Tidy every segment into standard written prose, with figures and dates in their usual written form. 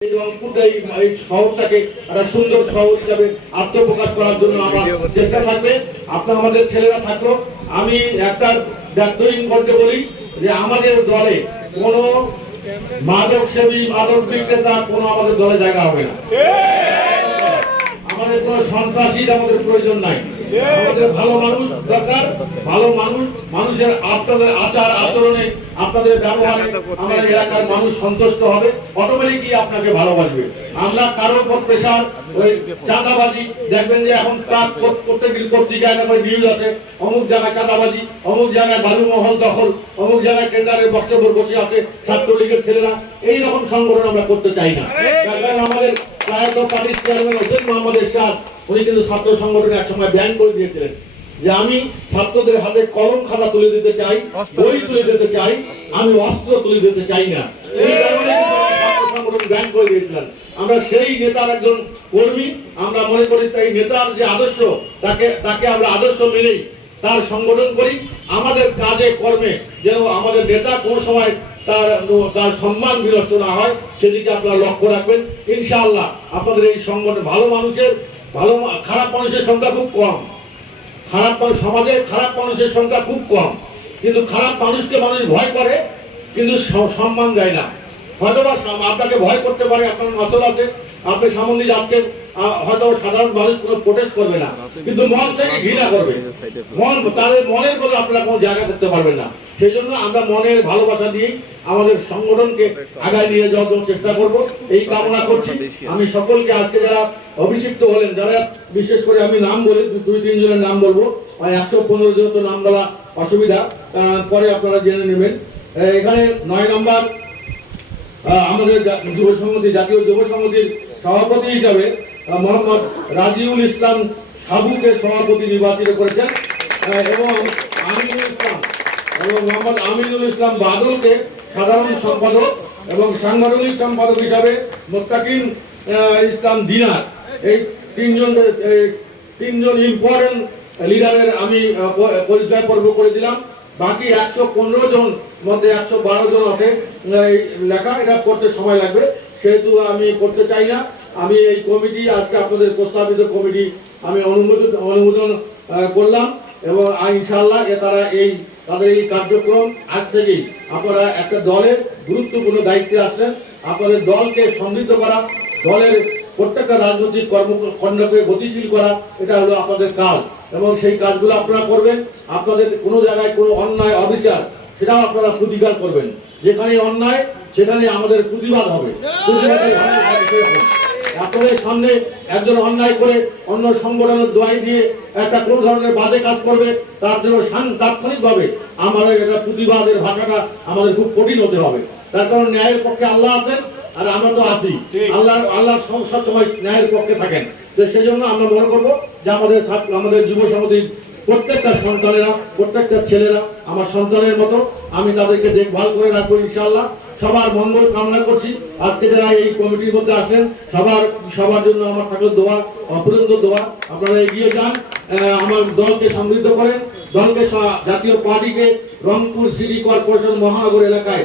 এই শহরটাকে একটা সুন্দর শহর হিসাবে আত্মপ্রকাশ করার জন্য আমার চেষ্টা থাকবে। আপনার আমাদের ছেলেরা থাকলো, আমি একটা দায়িত্বহীন করতে বলি যে আমাদের দলে কোনো মাদক সেবী মাদক বিক্রেতা কোনো আমাদের দলে জায়গা হবে না। আমাদের কোনো সন্ত্রাসীর আমাদের প্রয়োজন নাই। আমাদের ভালো মানুষ দরকার, ভালো মানুষ, মানুষের আপনাদের আচার আচরণে আপনাদের ব্যবহারে আমাদের এলাকার মানুষ সন্তুষ্ট হবে, অটোমেটিকলি আপনাকে ভালোবাসবে। আমরা কারোর উপর প্রেশার ওই চাঁদাবাজি দেখবেন যে এখন প্রত্যেক পত্রিকায় নিউজ আছে, অমুক জায়গায় চাঁদাবাজি, অমুক জায়গায় বালুমহল দখল, অমুক জায়গায় টেন্ডারের বক্তব্য বসে আছে ছাত্রলীগের ছেলেরা। এইরকম সংগঠন আমরা করতে চাই না। কারণ আমাদের পার্টির চেয়ারম্যান হোসেন মোহাম্মদ এরশাদ উনি কিন্তু ছাত্র সংগঠনে একসময় ব্যান করে দিয়েছিলেন যে আমি ছাত্রদের হাতে কলম খাতা তুলে দিতে চাই, বই তুলে দিতে চাই, আমি অস্ত্র তুলে দিতে চাই না। এই কারণে ছাত্র সংগঠন ব্যান করে দিয়েছিলেন। আমরা সেই নেতার একজন কর্মী, আমরা মনে করি এই নেতার যে আদর্শ তাকে আমরা আদর্শ মেনেই তার সংগঠন করি। আমাদের কাজে কর্মে যেন আমাদের নেতা কোনো সময় তার সম্মান বিনষ্ট না হয় সেদিকে আপনারা লক্ষ্য রাখবেন। ইনশাআল্লাহ আপনাদের এই সংগঠন খারাপ মানুষের সংখ্যা খুব কম, সমাজে খারাপ মানুষের সংখ্যা খুব কম, কিন্তু খারাপ মানুষকে মানুষ ভয় করে কিন্তু সম্মান দেয় না। হয়তো আপনাকে ভয় করতে পারে, আপনার নজর আছে, আপনি সামনে যাচ্ছেন, হয়তো সাধারণ মানুষ কোনো প্রোটেস্ট করবে না, কিন্তু মন থেকে ঘৃণা করবে, তাদের মনের বলে আপনারা কোনো জায়গা করতে পারবেন না। সেই জন্য আমরা মনের ভালোবাসা দিয়ে আমাদের সংগঠনকে আগায় নিয়ে যাওয়ার জন্য চেষ্টা করব, এই কামনা করছি। আমি সকলকে আজকে যারা অভিষিক্ত হলেন, যারা বিশেষ করে আমি নাম বলি, 2-3 জনের নাম বলবো, 115 জন তো নাম বলা অসুবিধা, পরে আপনারা জেনে নেবেন। এখানে 9 নম্বর আমাদের যুব সংহতি, জাতীয় যুব সংহতির সভাপতি হিসাবে মোহাম্মদ রাজিউল ইসলাম সাবুকে সভাপতি নির্বাচিত করেছেন এবং মোহাম্মদ আমিনুল ইসলাম বাদলকে সাধারণ সম্পাদক এবং সাংগঠনিক সম্পাদক হিসাবে মোত্তাকিন ইসলাম দিনার, এই তিনজন ইম্পর্টেন্ট লিডারের আমি পরিচয় পর্ব করে দিলাম। বাকি 115 জন মধ্যে 112 জন আছে লেখা, এটা করতে সময় লাগবে, সেহেতু আমি করতে চাই না। আমি এই কমিটি আজকে আপনাদের প্রস্তাবিত কমিটি আমি অনুমোদন করলাম এবং ইনশাআল্লাহ তাদের এই কার্যক্রম আজ থেকেই আপনারা একটা দলের গুরুত্বপূর্ণ দায়িত্বে আসলেন। আপনাদের দলকে সমৃদ্ধ করা, দলের প্রত্যেকটা রাজনৈতিক কর্মকাণ্ডকে গতিশীল করা, এটা হলো আপনাদের কাজ এবং সেই কাজগুলো আপনারা করবেন। আপনাদের কোনো জায়গায় কোনো অন্যায় অবিচার সেটাও আপনারা প্রতিকার করবেন। যেখানে অন্যায় সেখানে আমাদের প্রতিবাদ হবে। আপনাদের সামনে একজন অন্যায় করে অন্য সংগঠনের দোয়াই দিয়ে একটা কোন ধরনের বাজে কাজ করবে, তার জন্য তাৎক্ষণিকভাবে আমাদের একটা প্রতিবাদের ভাষাটা আমাদের খুব কঠিন হতে হবে। তার কারণ ন্যায়ের পক্ষে আল্লাহ আছেন আর আমরা তো আছি, আল্লাহ সবসময় ন্যায়ের পক্ষে থাকেন। তো সেই জন্য আমরা মনে করবো যে আমাদের যুব সমিতির প্রত্যেকটা সন্তানেরা, প্রত্যেকটা ছেলেরা আমার সন্তানের মতো, আমি তাদেরকে দেখভাল করে রাখবো ইনশাআল্লাহ। সবার মঙ্গল কামনা করছি। আজকে যারা এই কমিটির মধ্যে আসেন সবার জন্য আমার থাকলে দোয়া, অপূর্ণ দোয়া। আপনারা এগিয়ে যান, আমার দলকে সমৃদ্ধ করেন, দলকে জাতীয় পার্টিকে রংপুর সিটি কর্পোরেশন মহানগর এলাকায়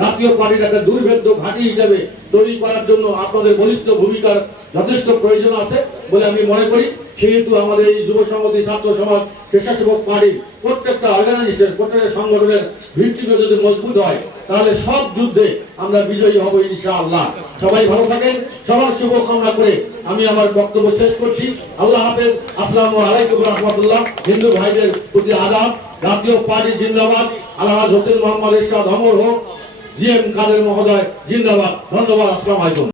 জাতীয় পার্টির একটা দুর্ভেদ্য ঘাঁটি হিসেবে তৈরি করার জন্য আপনাদের বলিষ্ঠ ভূমিকার যথেষ্ট প্রয়োজন আছে বলে আমি মনে করি। সেহেতু আমাদের এই যুব সংহতি, ছাত্র সমাজ, স্বেচ্ছাসেবক পার্টির প্রত্যেকটা অর্গানাইজেশন, প্রত্যেকটা সংগঠনের ভিত্তিকে যদি মজবুত হয় তাহলে সব যুদ্ধে আমরা বিজয়ী হব ইনশাআল্লাহ। সবাই ভালো থাকেন, সবার শুভ কামনা করে আমি আমার বক্তব্য শেষ করছি। আল্লাহ হাফেজ। আসসালামু আলাইকুম রহমতুল্লাহ। হিন্দু ভাইদের প্রতি আদাব। জাতীয় পার্টি জিন্দাবাদ। আলহাজ হোসেন মোহাম্মদ এরশাদ অমর হোক। জিএম কাদের মহোদয় জিন্দাবাদ। ধন্যবাদ। আসসালামু আলাইকুম।